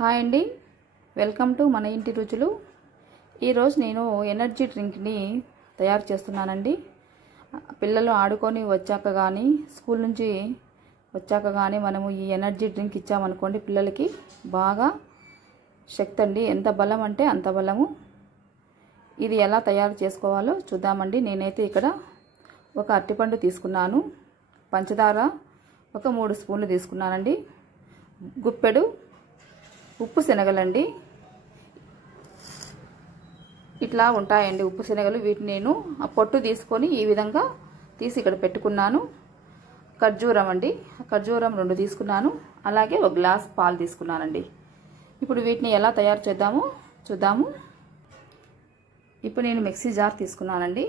Hi అండి, welcome to మన ఇంటి రుచులు. ఈరోజు నేను ఎనర్జీ డ్రింక్ని తయారు చేస్తున్నానండి. పిల్లలు ఆడుకొని వచ్చాక కానీ స్కూల్ నుంచి వచ్చాక కానీ మనము ఈ ఎనర్జీ డ్రింక్ ఇచ్చామనుకోండి పిల్లలకి బాగా శక్తి అండి. ఎంత బలం అంటే అంత బలము. ఇది ఎలా తయారు చేసుకోవాలో చూద్దామండి. నేనైతే ఇక్కడ ఒక అరటిపండు తీసుకున్నాను, పంచదార ఒక 3 స్పూన్లు తీసుకున్నానండి, గుప్పెడు ఉప్పు శనగలండి. ఇట్లా ఉంటాయండి ఉప్పు శనగలు. వీటిని నేను ఆ పొట్టు తీసుకొని ఈ విధంగా తీసి ఇక్కడ పెట్టుకున్నాను. ఖర్జూరం అండి, ఖర్జూరం 2 తీసుకున్నాను. అలాగే ఒక గ్లాస్ పాలు తీసుకున్నానండి. ఇప్పుడు వీటిని ఎలా తయారు చేద్దామో చూద్దాము. ఇప్పుడు నేను మిక్సీ జార్ తీసుకున్నానండి.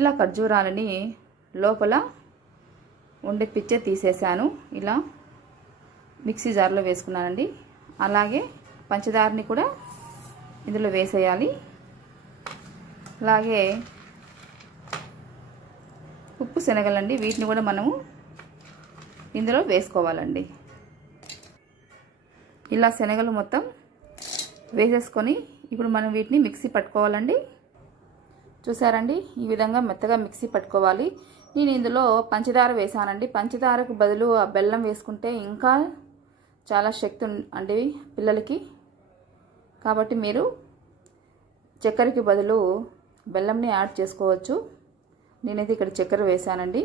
ఇలా ఖర్జూరాలని లోపల ఉండే పిచ్చే తీసేసాను. ఇలా మిక్సీ జార్లో వేసుకున్నానండి. అలాగే పంచదారని కూడా ఇందులో వేసేయాలి. అలాగే ఉప్పు శనగలండి, వీటిని కూడా మనము ఇందులో వేసుకోవాలండి. ఇలా శనగలు మొత్తం వేసేసుకొని ఇప్పుడు మనం వీటిని మిక్సీ పట్టుకోవాలండి. చూసారండి, ఈ విధంగా మెత్తగా మిక్సీ పట్టుకోవాలి. నేను ఇందులో పంచదార వేసానండి. పంచదారకు బదులు ఆ బెల్లం వేసుకుంటే ఇంకా చాలా శక్తి అండి పిల్లలకి. కాబట్టి మీరు చక్కెరకి బదులు బెల్లంని యాడ్ చేసుకోవచ్చు. నేనైతే ఇక్కడ చక్కెర వేసానండి.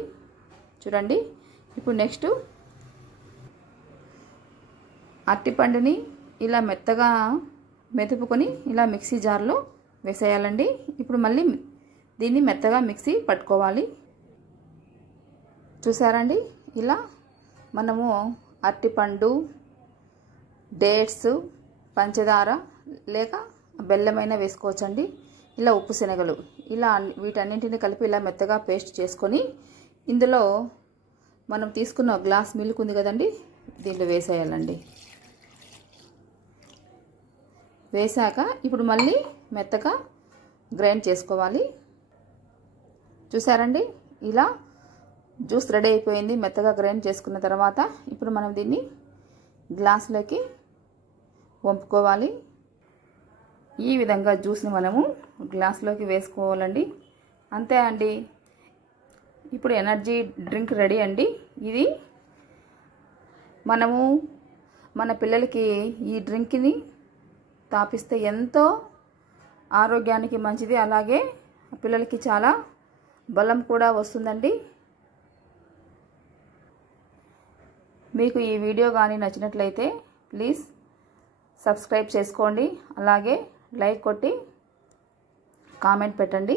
చూడండి, ఇప్పుడు నెక్స్ట్ అరటిపండుని ఇలా మెత్తగా మెదుపుకొని ఇలా మిక్సీ జార్లో వేసేయాలండి. ఇప్పుడు మళ్ళీ దీన్ని మెత్తగా మిక్సీ పట్టుకోవాలి. చూసారండి, ఇలా మనము అరటిపండు, డేట్స్, పంచదార లేక బెల్లమైనా వేసుకోవచ్చండి. ఇలా ఉప్పు శనగలు, ఇలా వీటన్నింటిని కలిపి ఇలా మెత్తగా పేస్ట్ చేసుకొని ఇందులో మనం తీసుకున్న గ్లాస్ మిల్క్ ఉంది కదండి, దీంట్లో వేసేయాలండి. వేసాక ఇప్పుడు మళ్ళీ మెత్తగా గ్రైండ్ చేసుకోవాలి. చూసారండి, ఇలా జ్యూస్ రెడీ అయిపోయింది. మెత్తగా గ్రైండ్ చేసుకున్న తర్వాత ఇప్పుడు మనం దీన్ని గ్లాసులోకి వంపుకోవాలి. ఈ విధంగా జ్యూస్ని మనము గ్లాసులోకి వేసుకోవాలండి. అంతే అండి, ఇప్పుడు ఎనర్జీ డ్రింక్ రెడీ అండి. ఇది మనము మన పిల్లలకి ఈ డ్రింక్ని తాపిస్తే ఎంతో ఆరోగ్యానికి మంచిది. అలాగే పిల్లలకి చాలా బలం కూడా వస్తుందండి. మీకు ఈ వీడియో కానీ నచ్చినట్లయితే ప్లీజ్ సబ్స్క్రైబ్ చేసుకోండి. అలాగే లైక్ కొట్టి కామెంట్ పెట్టండి.